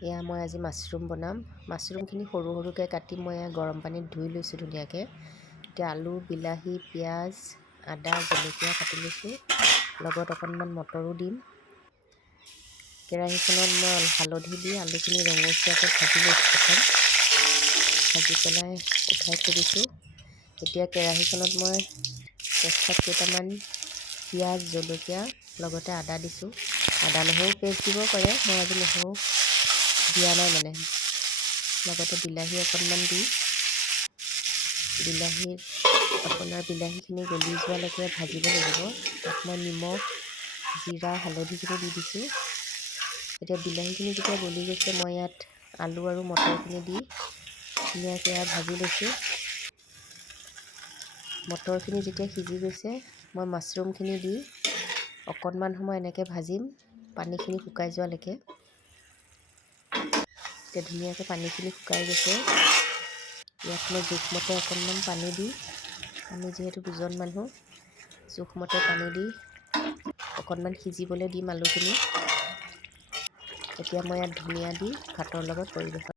এয়া মই আজি মাছৰুম বনাম। মাছৰুমখিনি সৰু সৰুকৈ কাটি মই গৰম পানীত ধুই লৈছোঁ ধুনীয়াকৈ। এতিয়া আলু, বিলাহী, পিঁয়াজ, আদা, জলকীয়া কাটি লৈছোঁ। লগত অকণমান মটৰো দিম। কেৰাহীখনত মই হালধি দি আলুখিনি ৰঙচুৱাকৈ ভাজি লৈছোঁ প্ৰথম। ভাজি পেলাই উঠাই থৈ দিছোঁ। এতিয়া কেৰাহীখনত মই তেজপাত কেইটামান, পিঁয়াজ, জলকীয়া লগতে আদা দিছোঁ। আদা নহৰু পেষ্ট দিব পাৰে, মই আজি নহৰু দিয়া নাই মানে। লগতে বিলাহী অকণমান দি বিলাহীখিনি গলি যোৱালৈকে ভাজিব লাগিব। তাত মই নিমখ, জিৰা, হালধিখিনি দি দিছোঁ। এতিয়া বিলাহীখিনি যেতিয়া গলি গৈছে, মই ইয়াত আলু আৰু মটৰখিনি দি ধুনীয়াকৈ ভাজি লৈছোঁ। মটৰখিনি যেতিয়া সিজি গৈছে, মই মাছৰুমখিনি দি অকণমান সময় এনেকৈ ভাজিম, পানীখিনি শুকাই যোৱালৈকে। এতিয়া ধুনীয়াকৈ পানীখিনি শুকাই গৈছে। ইয়াত মই জোখমতে অকণমান পানী দি, আমি যিহেতু 2জন মানুহ, জোখমতে পানী দি অকণমান সিজিবলৈ দিম আলুখিনি। এতিয়া মই ইয়াত ধনিয়া দি ভাতৰ লগত পৰিৱেশন